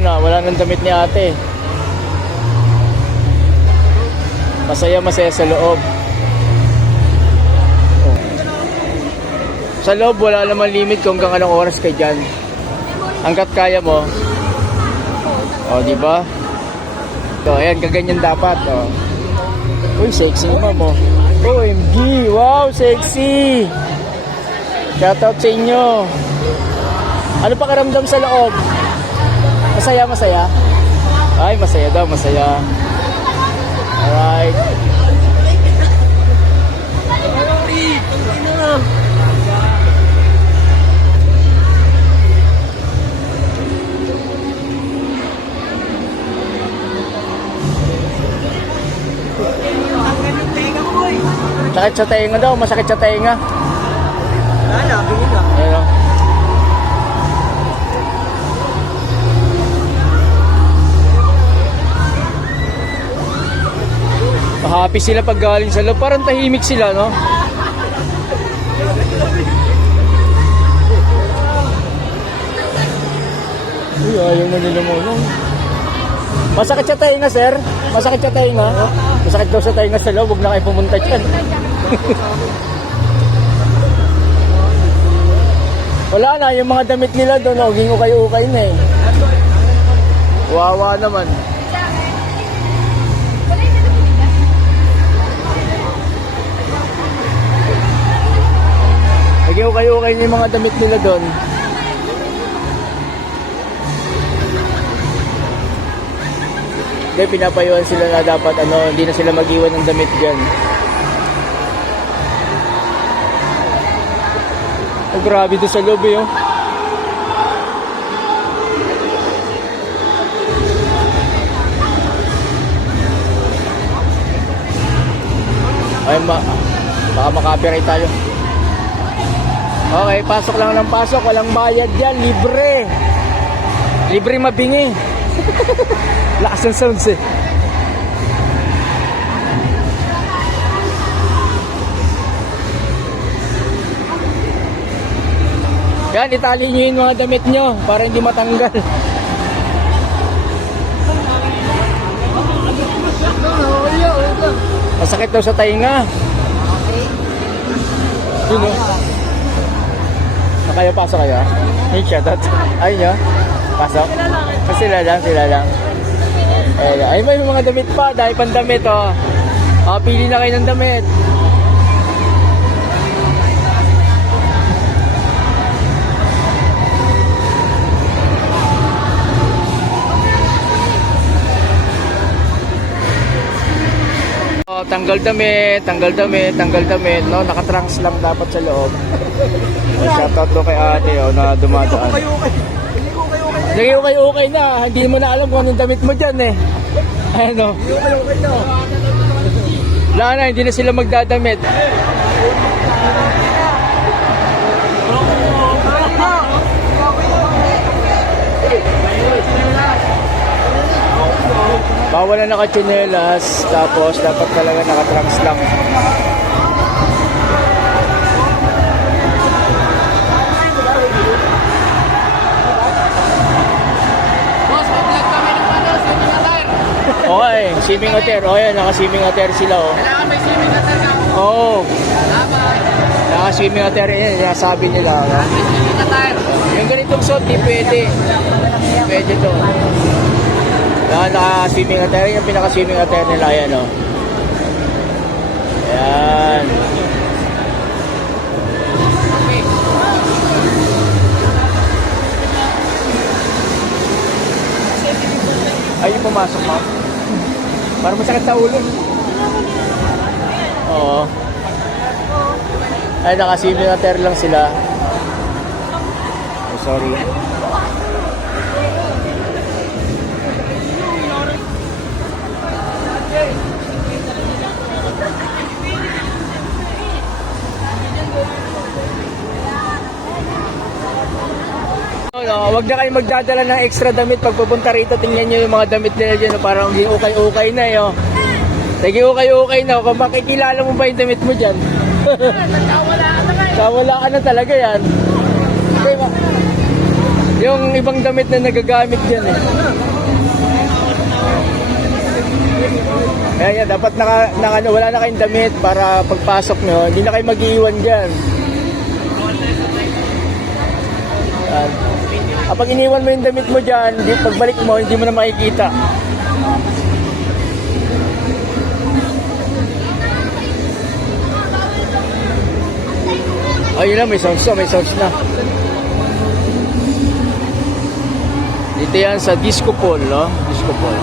na, wala nang damit ni ate. Masaya masaya sa loob. Oh. Sa loob wala naman limit kung hanggang anong oras ka dyan. Hanggat kaya mo. O, di ba? Ayan, kaganyan dapat. O. Uy, sexy naman mo. OMG! Wow, sexy! Shoutout sa inyo. Ano pa karamdam sa loob? Masaya, masaya? Ay, masaya daw, masaya. Alright. Sakit sa tenga daw, masakit sa tenga. Wala, Happy sila pag galing sa loob. Parang tahimik sila, no? Uy, ayaw na nila mo, no? Masakit sa tainga, sir? Masakit sa tainga? Masakit daw sa tainga sa loob. Huwag na kayo pumunta dyan. Wala na, yung mga damit nila doon, oh, gingo kayo ukay na eh. Wawa naman. Gingo kayo ukay na yung mga damit nila doon. Hindi, pinapayuhan sila na dapat ano, hindi na sila mag-iwan ng damit dyan. Oh, grabe doon sa loob eh, oh. Ay, ma baka makapiright tayo. Okay, pasok lang ng pasok. Walang bayad yan. Libre. Libre mabingi. Lakas ng sounds eh. Yan, itali nyo yung mga damit nyo para hindi matanggal. Masakit daw sa tainga. Yun o. Kayo pasok kayo? Hey, shoutout. Ay nyo? Pasok? Ah, sila lang, sila lang. Ay, ay may mga damit pa. Dahil pang damit oh. Ah, pili na kayo ng damit. Oh, tanggal damit, tanggal damit, tanggal damit, no? Nakatrunks lang dapat sa loob. Shoutout to kay ate, oh, na dumadaan. Hindi ko kayo okay. Lagi okay okay na, hindi mo na alam kung anong damit mo dyan eh. Ano? Hindi ko kayo okay na. Wala na, hindi na sila magdadamit. Bawal na nakachinelas, tapos dapat talaga nakatrunks lang. Swimming attire. O yan, naka-swimming attire sila oh. Kailangan may swimming na talaga. Oo, oh, Tama. naka-swimming attire yan, sinasabi nila. No? May swimming tayo. Yung ganitong suit, di pwede. Pwede to. Yan, naka-swimming attire. Yung pinaka-swimming attire nila, yan o. Yan. Ay, yung pumasok, ma'am. Para masakit sa ulo. Oo. Ay, naka-swimming attire lang sila. Oh, sorry. No, wag na kayo magdadala ng extra damit pag pupunta rito. Tingnan nyo yung mga damit nila dyan. no, Parang hindi ukay-ukay na eh. Oh. Sige, ukay-ukay na. Kung makikilala mo ba yung damit mo dyan? Nagkawala ka na kayo. Kawala ka na talaga yan. Diba? Yung ibang damit na nagagamit dyan eh. Kaya yan, dapat naka, naka, ano, wala na kayong damit para pagpasok nyo, hindi na kayo mag-iwan dyan. Yan. Kapag iniwan mo yung damit mo dyan, pagbalik mo, hindi mo na makikita. Ayun na, may sounds na, may sounds na. Dito yan sa Disco Pool, no? Disco Pool.